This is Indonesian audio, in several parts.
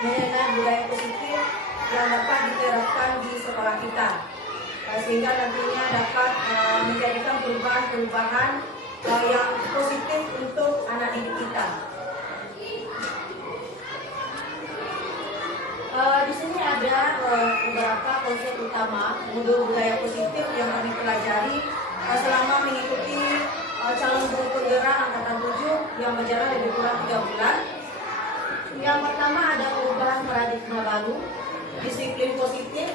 mengenai budaya positif yang dapat diterapkan di sekolah kita, sehingga nantinya dapat menjadikan perubahan-perubahan yang positif untuk anak didik kita. Di sini ada beberapa konsep utama modul budaya positif yang kami pelajari selama mengikuti calon guru penggerak angkatan 7 yang berjalan lebih kurang 3 bulan. Yang pertama ada perubahan paradigma baru, disiplin positif,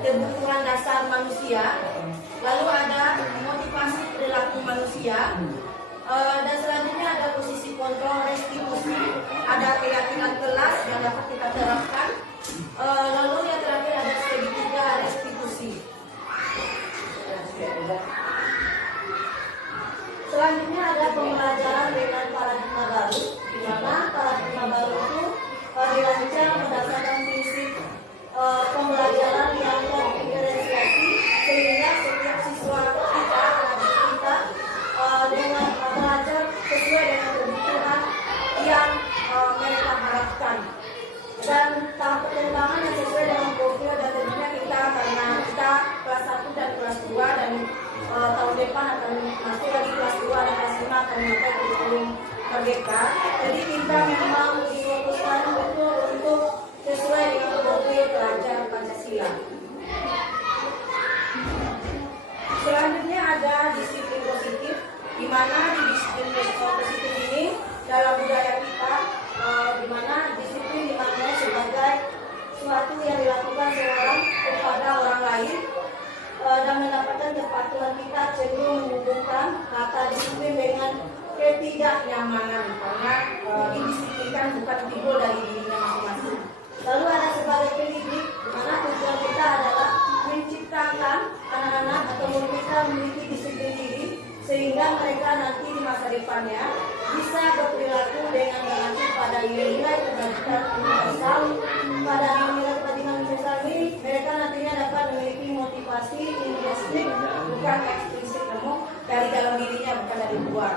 kebutuhan dasar manusia, lalu ada motivasi perilaku manusia, dan selanjutnya ada posisi kontrol restitusi, ada keyakinan kelas yang dapat kita terapkan, lalu yang terakhir ada segitiga restitusi. Selanjutnya ada pembelajaran dengan paradigma baru, di mana paradigma baru itu dirancang berdasarkan prinsip pembelajaran yang terintegrasi, sehingga setiap siswa kita, anak kita dengan belajar sesuai dengan kebutuhan yang mereka harapkan, dan tahap pengembangan yang sesuai dengan profil dan tentunya kita, karena kita kelas 1 dan kelas 2 dan tahun depan akan masuk lagi kelas 2 dan kelas 5 akan memakai kurikulum merdeka. Jadi kita memang difokuskan betul untuk sesuai dengan profil pelajar Pancasila. Selanjutnya ada disiplin positif, di mana di disiplin positif ini dalam budaya kita, di mana disiplin dimaknai sebagai suatu yang dilakukan seorang kepada orang lain, dan mendapatkan kepatuhan kita cenderung menghubungkan kata disiplin dengan ketidaknyamanan, karena didisiplinkan bukan timbul dari dirinya masing-masing. Lalu ada sebagai pendidik, di mana tujuan kita adalah menciptakan anak-anak atau murid kita memiliki disiplin diri, sehingga mereka nanti di masa depannya bisa berperilaku dengan mengacu pada nilai-nilai kebajikan universal. Pada nilai kebajikan universal ini, mereka nantinya dapat memiliki motivasi intrinsik, bukan eksplisit, namun dari dalam dirinya, bukan dari luar.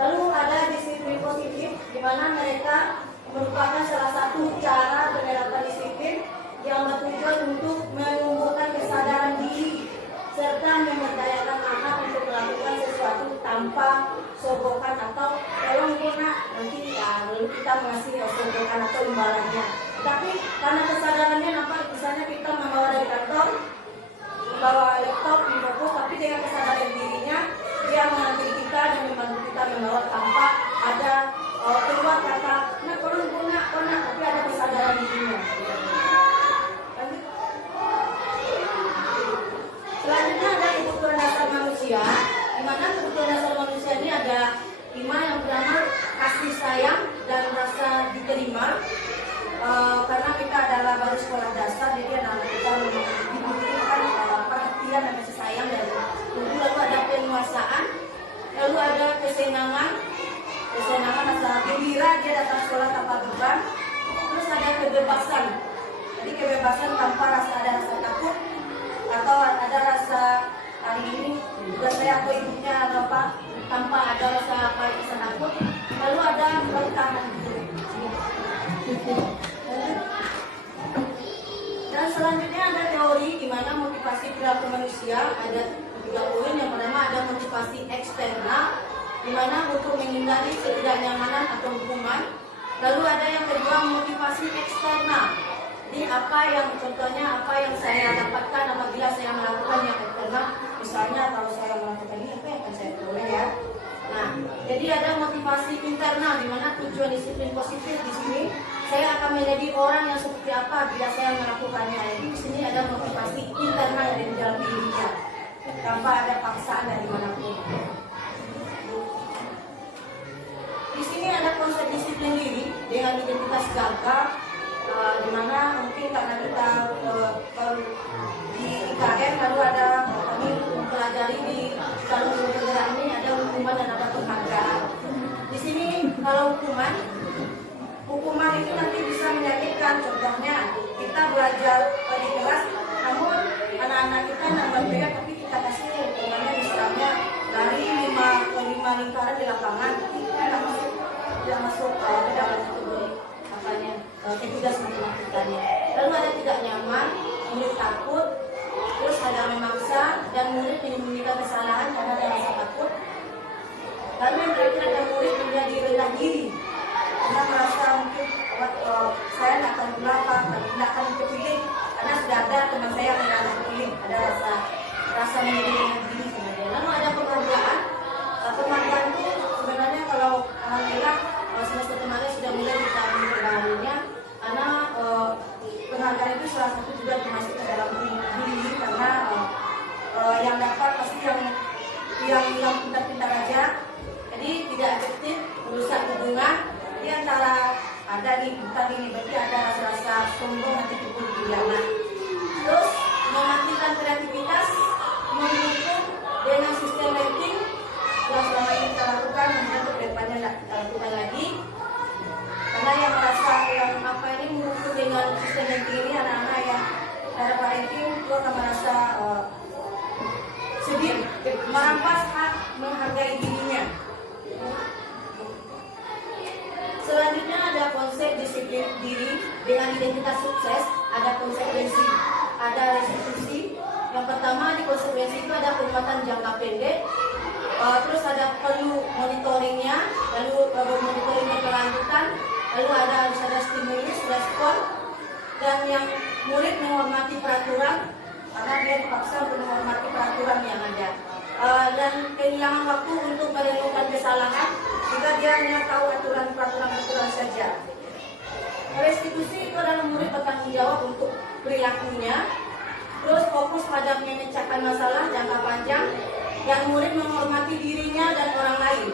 Lalu ada disiplin positif, di mana mereka merupakan salah satu cara penerapan disiplin yang bertujuan untuk menumbuhkan kesadaran diri serta memberdayakan anak untuk melakukan sesuatu tanpa sogokan atau tolong nak, nanti ya lalu kita mengasih sogokan atau imbalannya. Tapi karena kesadarannya nampak, misalnya kita membawa dari kantor, membawa laptop, membawa, tapi dengan kesadaran dirinya dia menghampiri kita dan membantu kita membawa tanpa ada keluar kata nak konak, tapi ada kesadaran dirinya. Selanjutnya ada kebutuhan dasar manusia, di mana kebutuhan dasar manusia ini ada 5. Yang pertama kasih sayang dan rasa diterima, karena kita adalah baru sekolah dasar, jadi anak kita membutuhkan perhatian dan kasih sayang dari ibu. Lalu ada penguasaan, lalu ada kesenangan rasa gembira, dia datang sekolah tanpa beban. Terus ada kebebasan, jadi kebebasan tanpa ada rasa takut atau ada rasa hari ini juga saya atau ibunya atau apa, tanpa ada rasa takut. Lalu ada bertahan. Dan selanjutnya ada teori di mana motivasi perilaku manusia ada 3 poin. Yang pertama ada motivasi eksternal, di mana untuk menghindari ketidaknyamanan atau hukuman. Lalu ada yang kedua motivasi eksternal, di apa yang contohnya apa yang saya dapatkan apabila saya melakukan yang eksternal, misalnya kalau saya melakukan ini apa yang akan saya peroleh ya. Nah, jadi ada motivasi internal, di mana tujuan disiplin positif di sini saya akan menjadi orang yang seperti apa bila saya melakukannya. Jadi di sini ada motivasi internal dari dalam dirinya, tanpa ada paksaan dari manapun. Di sini ada konsep disiplin diri dengan identitas gagal, di mana mungkin karena kita di IKN lalu ada kami mempelajari di calon guru penggerak ini ada hukuman dan ada penghargaan. Di sini kalau hukuman itu nanti bisa menyakitkan. Contohnya kita belajar di kelas, namun anak-anak kita nambah beda, tapi kita kasih hukumannya misalnya lari 5 lingkaran di lapangan, tidak masuk ke dalam kategori makanya tugas matematikanya. Lalu ada tidak nyaman, murid takut, terus ada memaksa, dan murid menyembunyikan kesalahan karena ada rasa takut. Lalu yang terakhir ada murid menjadi rendah diri, karena merasa mungkin saya nggak akan berapa, nggak akan kepilih, karena sudah ada teman saya yang nggak akan kepilih, ada rasa menjadi rendah diri sebenarnya. Lalu ada penghargaan. Penghargaan itu sebenarnya kalau alhamdulillah semester kemarin sudah mulai kita memperbaharainya, karena penghargaan itu salah satu juga termasuk ke dalam diri, karena yang dapat pasti yang pintar-pintar aja, jadi tidak efektif, merusak hubungan. Jadi antara ada nih bentar ini berarti ada rasa-rasa sombong nanti timbul di dalam. Terus mematikan kreativitas, mendukung dengan sistem rating yang selama ini kita lakukan, kemudian ke depannya kita lakukan lagi. Karena yang merasa yang apa ini mendukung dengan sistem rating ini, anak-anak yang cara parenting itu akan merasa sedih, merampas hak menghargai dirinya. Selanjutnya ada konsep disiplin diri dengan identitas sukses, ada konsekuensi, ada restitusi. Yang pertama di konsekuensi itu ada penguatan jangka pendek, terus ada perlu monitoringnya, lalu monitoring berkelanjutan, lalu harus ada stimulus, respon, dan yang murid menghormati peraturan karena dia dipaksa untuk menghormati peraturan yang ada, dan kehilangan waktu untuk merenungkan kesalahan jika dia hanya tahu peraturan saja. Restitusi itu adalah murid bertanggung jawab untuk perilakunya, terus fokus pada memecahkan masalah jangka panjang, dan murid menghormati dirinya dan orang lain.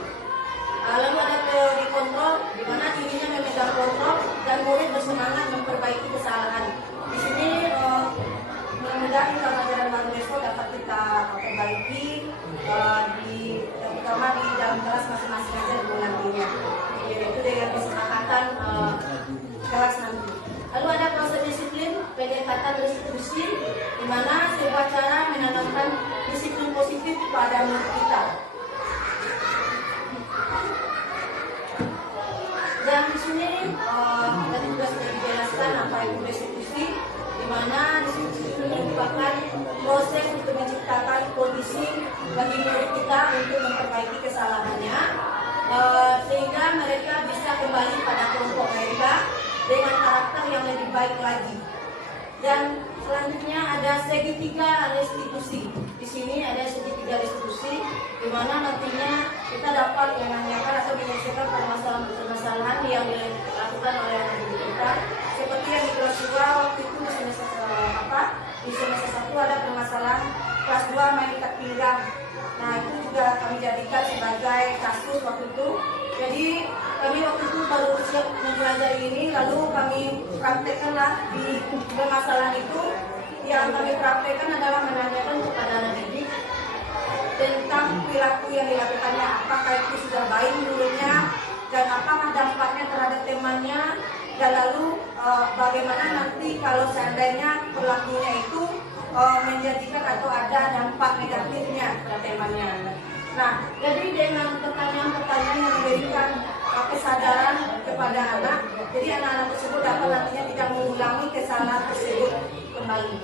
Lalu ada teori kontrol, di mana dirinya memegang kontrol dan murid bersemangat memperbaiki kesalahan. Di sini mudah-mudahan pelajaran baru besok dapat kita perbaiki terutama di dalam kelas masing-masing aja dulu nantinya. Yaitu dengan kesepakatan kelas nanti. Lalu ada proses disiplin, pendekatan restitusi, di mana sebuah cara menanamkan disiplin positif pada murid kita. Dan di sini tadi juga sudah dijelaskan apa itu restitusi, di mana restitusi itu merupakan proses untuk menciptakan kondisi bagi murid kita untuk memperbaiki kesalahannya, sehingga mereka bisa kembali pada kelompok mereka dengan karakter yang lebih baik lagi. Dan selanjutnya ada segitiga restitusi. Di sini ada segitiga restitusi, di mana nantinya kita dapat menanyakan atau menyelesaikan permasalahan yang dilakukan oleh anak didik kita. Seperti yang di kelas 2 waktu itu di semester 1 ada permasalahan kelas 2 main ikat pinggang. Nah itu juga kami jadikan sebagai kasus waktu itu. Jadi kami waktu itu baru siap mempelajari ini, lalu kami praktekkanlah di permasalahan itu. Yang kami praktekkan adalah menanyakan kepada anak didik tentang perilaku yang dilakukannya, apakah itu sudah baik menurutnya, dan apakah dampaknya terhadap temannya, dan lalu bagaimana nanti kalau seandainya perilakunya itu menjadikan atau ada dampak negatifnya pada temannya. Nah, jadi dengan pertanyaan-pertanyaan yang memberikan kesadaran kepada anak, jadi anak-anak tersebut dapat nantinya tidak mengulangi kesalahan tersebut kembali.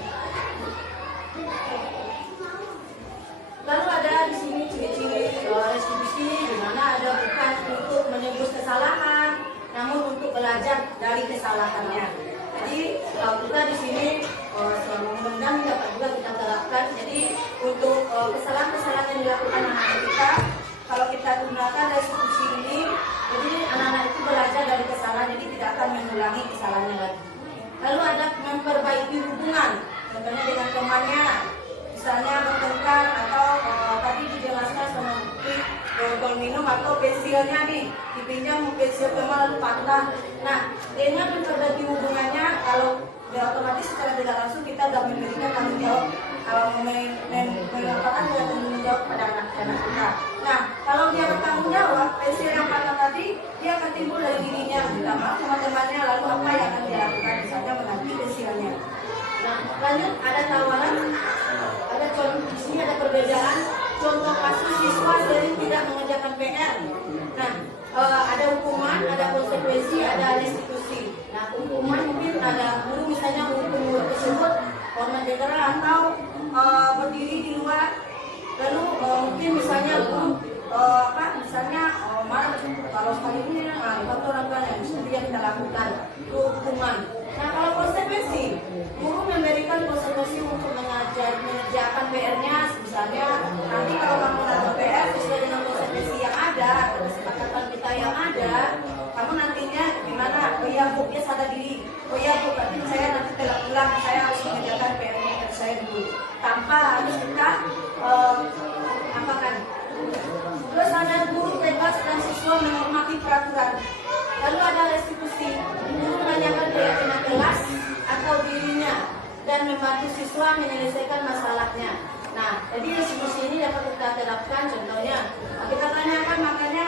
Lalu ada di sini ciri-ciri restitusi, di mana ada bukan untuk menembus kesalahan, namun untuk belajar dari kesalahannya. Jadi kita di sini mudah-mudahan dapat juga kita terapkan. Jadi untuk kesalahan-kesalahan yang dilakukan anak-anak kita, kalau kita gunakan restitusi ini, jadi anak-anak itu belajar dari kesalahan, jadi tidak akan mengulangi kesalahannya lagi. Lalu ada memperbaiki hubungan, contohnya dengan temannya, misalnya bertengkar atau tadi dijelaskan sama Bukti botol minum atau pensilnya nih dipinjam pensil teman lalu patah. Nah, dengan memperbaiki hubungannya, kalau otomatis secara tidak langsung kita sudah memberikan tanggung jawab, mengatakan dengan tanggung jawab pada anak-anak kita. Nah, kalau dia bertanggung jawab, pensil yang patah tadi dia akan timbul dari dirinya, minta maaf sama temannya, lalu apa yang akan dia lakukan, misalnya mengganti pensilnya. Nah, lanjut ada tawaran, ada contoh di sini ada perbedaan contoh kasus siswa sering tidak mengerjakan PR. Nah, ada hukuman, ada konsekuensi, ada restitusi. Nah, hukuman mungkin melakukan hukuman. Nah, kalau konsekuensi, guru memberikan konsekuensi untuk mengerjakan PR-nya. Misalnya, nanti kalau kamu mengajar PR sesuai dengan konsekuensi yang ada, kesepakatan kita yang ada, kamu nantinya gimana? Oh iya bu, ya sadar diri. Oh iya bu, berarti saya nanti telah pulang, saya harus mengerjakan PR-nya saya dulu. Tanpa harus kita apakan. Terus ada guru bebas dan siswa menghormati peraturan. Lalu ada restitusi, guru menanyakan keyakinan kelas atau dirinya dan membantu siswa menyelesaikan masalahnya. Nah, jadi restitusi ini dapat kita terapkan. Contohnya, kita tanyakan, makanya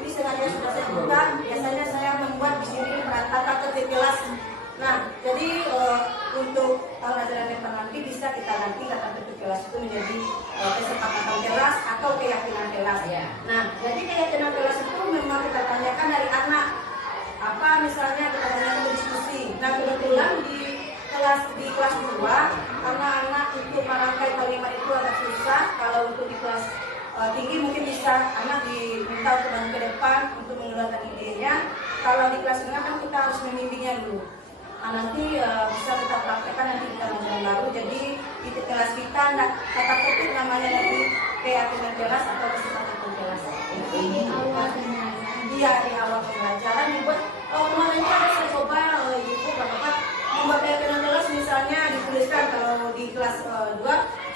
ini sengaja sudah saya buka. Biasanya saya membuat di sini tata tertib kelas. Nah, jadi untuk tahun ajaran yang nanti bisa kita ganti tata tertib kelas itu menjadi kesepakatan kelas atau keyakinan kelas. Nah, jadi keyakinan kelas itu memang kita tanyakan dari anak. Apa misalnya kita tanyakan diskusi. Nah, kebetulan di kelas 2 karena anak untuk merangkai kalimat itu agak susah. Kalau untuk di kelas tinggi mungkin bisa anak diminta untuk bangun ke depan untuk mengeluarkan idenya. Kalau di kelas tengah kan kita harus membimbingnya dulu. Nah, nanti bisa kita praktekkan nanti kita mengajar baru. Jadi di kelas kita kata tertib namanya nanti keyakinan kelas atau kesepakatan kelas. Ini awalnya dia di awal pembelajaran dibuat. Kemarin ada saya coba ibu bapak membuat keyakinan kelas, misalnya dituliskan kalau di kelas 2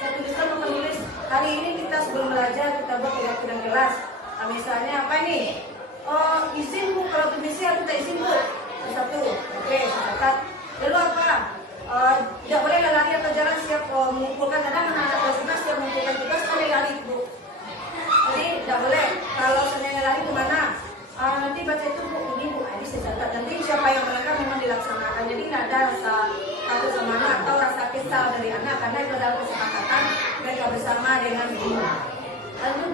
saya tuliskan menulis hari ini kita sebelum belajar kita buat keyakinan kelas. Nah, misalnya apa nih? Izin bu, kalau permisi aku tak izin bu. Satu, oke, catat. Lalu apa? Tidak boleh lari atau jalan siap mengumpulkan. Kadang anak-anak juga siap mengumpulkan tugas boleh lari bu. Jadi tidak boleh. Kalau seandainya lari kemana? Nanti baca itu bu, ini bu, ini saya catat. Nanti siapa yang melanggar memang dilaksanakan. Jadi tidak ada rasa takut sama anak atau rasa kesal dari anak karena itu adalah kesepakatan mereka bersama dengan guru. Lalu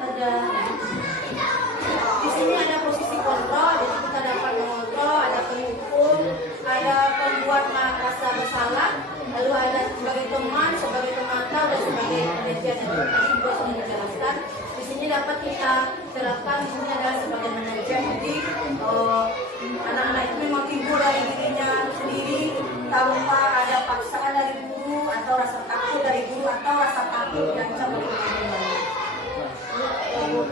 ada di sini ada posisi kontrol, jadi kita dapat mengontrol, ada penghukum, ada pembuat merasa bersalah, lalu ada sebagai teman, sebagai pemantau dan sebagai manajer. Tadi juga sudah dijelaskan. Di sini dapat kita terapkan. Di sini adalah sebagai manajer. Jadi anak-anak itu memang timbul dari dirinya sendiri tanpa ada paksaan dari guru atau rasa takut dari guru atau rasa takut diancam oleh guru.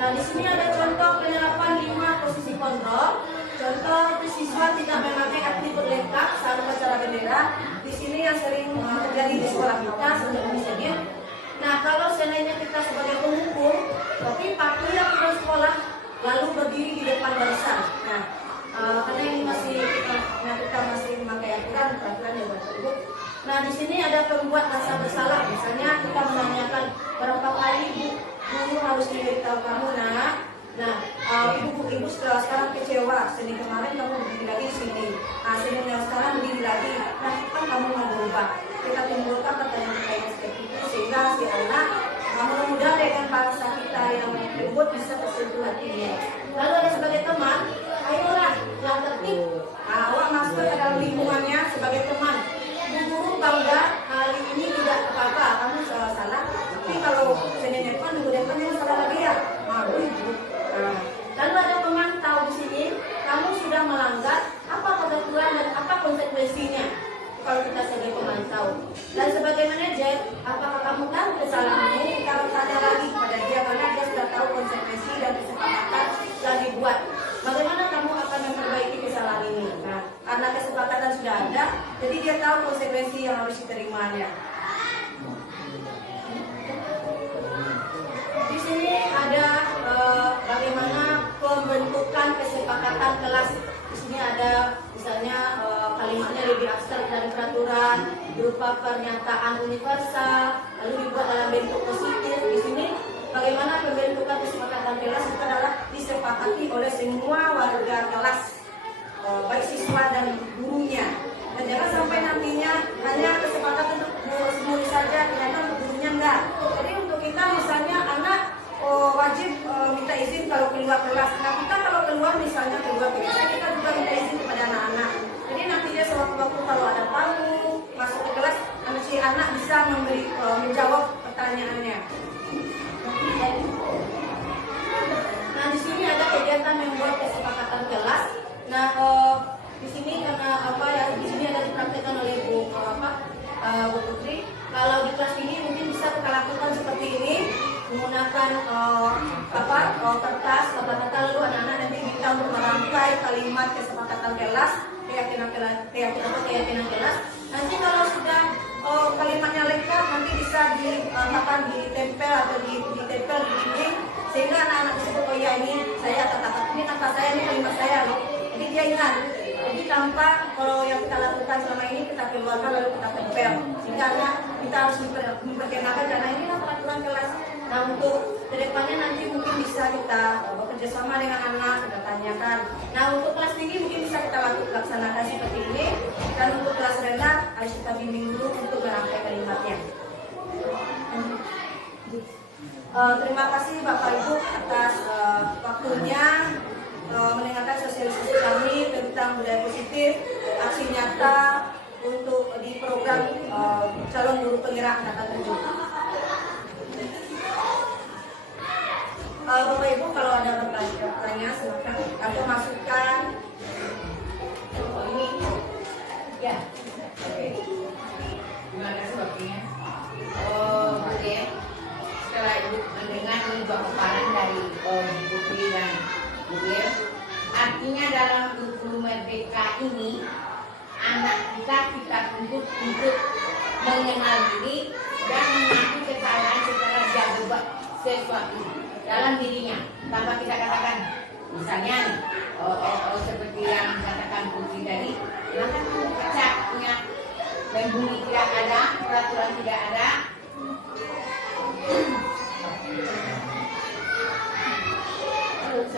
Nah, di sini ada contoh penerapan 5 posisi kontrol. Contoh siswa tidak memakai atribut lengkap saat upacara bendera. Di sini yang sering terjadi di sekolah kita seperti disebut. Nah, kalau seandainya kita sebagai penghukum, tapi pakaian pulang sekolah lalu berdiri di depan barisan. Nah, karena ini kita masih memakai peraturan yang berlaku. Nah, di sini ada pembuat rasa bersalah. Misalnya kita menanyakan berapa kali guru harus memberitahu kamu nah ibu sekarang kecewa, Senin kemarin kamu berdiri lagi di sini, Senin yang sekarang berdiri lagi, nah kan kamu mau berubah. Kita timbulkan pertanyaan-pertanyaan seperti itu sehingga si anak mudah-mudahan dengan bahasa kita yang lembut bisa tersentuh hatinya. Lalu ada sebagai teman, ayolah yang tertib, awak masuk ke dalam lingkungannya sebagai teman. Guru bangga hari ini tidak apa-apa, kamu salah. Tapi kalau Senin depan, minggu depan yang salah lagi ya, malu ibu. Lalu ada pemantau di sini, kamu sudah melanggar apa peraturan dan apa konsekuensinya kalau kita sebagai pemantau. Dan sebagai manajer, apakah kamu tahu kesalahanmu? Kita tanya lagi kepada dia karena dia sudah tahu konsekuensi dan kesepakatan yang dibuat. Bagaimana kamu akan memperbaiki kesalahan ini? Nah, karena kesepakatan sudah ada, jadi dia tahu konsekuensi yang harus diterimanya. Di sini ada bagaimana pembentukan kesepakatan kelas. Di sini ada misalnya kalimatnya lebih abstrak dari peraturan, berupa pernyataan universal, lalu dibuat dalam bentuk positif. Di sini bagaimana pembentukan kesepakatan kelas itu adalah disepakati oleh semua warga kelas, baik siswa dan gurunya. Dan jangan sampai nantinya hanya kesepakatan untuk murid saja, ternyata untuk gurunya enggak. Jadi untuk kita misalnya anak wajib minta izin kalau keluar kelas. Nah, kita kalau keluar misalnya keluar kelas, kita juga minta izin kepada anak-anak. Jadi nantinya sewaktu-waktu kalau ada tamu masuk ke kelas, si anak bisa menjawab pertanyaannya. Nah, di sini ada kegiatan membuat kesepakatan kelas. Nah, di sini karena apa ya? Di sini ada dipraktekkan oleh Bu Putri. Kalau di kelas ini mungkin bisa kita lakukan seperti ini, menggunakan kertas, kata-kata, lalu anak-anak nanti minta untuk merangkai kalimat kesepakatan kelas, keyakinan kelas. Nanti kalau sudah kalimatnya lengkap, nanti bisa ditempel atau ditempel di dinding, sehingga anak-anak tersebut, oh ya ini saya kata-kata, ini kata saya, ini kalimat saya loh. Jadi dia ingat. Jadi tanpa kalau yang kita lakukan selama ini kita keluarkan lalu kita tempel, sehingga kita harus memperkenalkan karena ini peraturan kelas. Nah, untuk kedepannya nanti mungkin bisa kita bekerja sama dengan anak, kita tanyakan. Nah, untuk kelas tinggi mungkin bisa kita laksanakan seperti ini, dan untuk kelas rendah harus kita bimbing dulu untuk merangkai kalimatnya. Terima kasih Bapak Ibu atas waktunya mendengarkan sosialisasi kami tentang budaya positif, aksi nyata untuk di program calon guru penggerak kata terjun. Bapak Ibu kalau ada pertanyaan silakan atau masukan. Ini ya. Oke. Terima kasih waktunya. Oke. Setelah Ibu mendengar ini paparan dari Putri dan Bugil, artinya dalam kurikulum merdeka ini anak kita tuntut untuk mengenal diri dan mengakui kesalahan setelah dia berbuat sesuatu dalam dirinya tanpa kita katakan, misalnya seperti yang dikatakan Putri tadi, maka pecahnya membuli tidak ada, peraturan tidak ada. Terus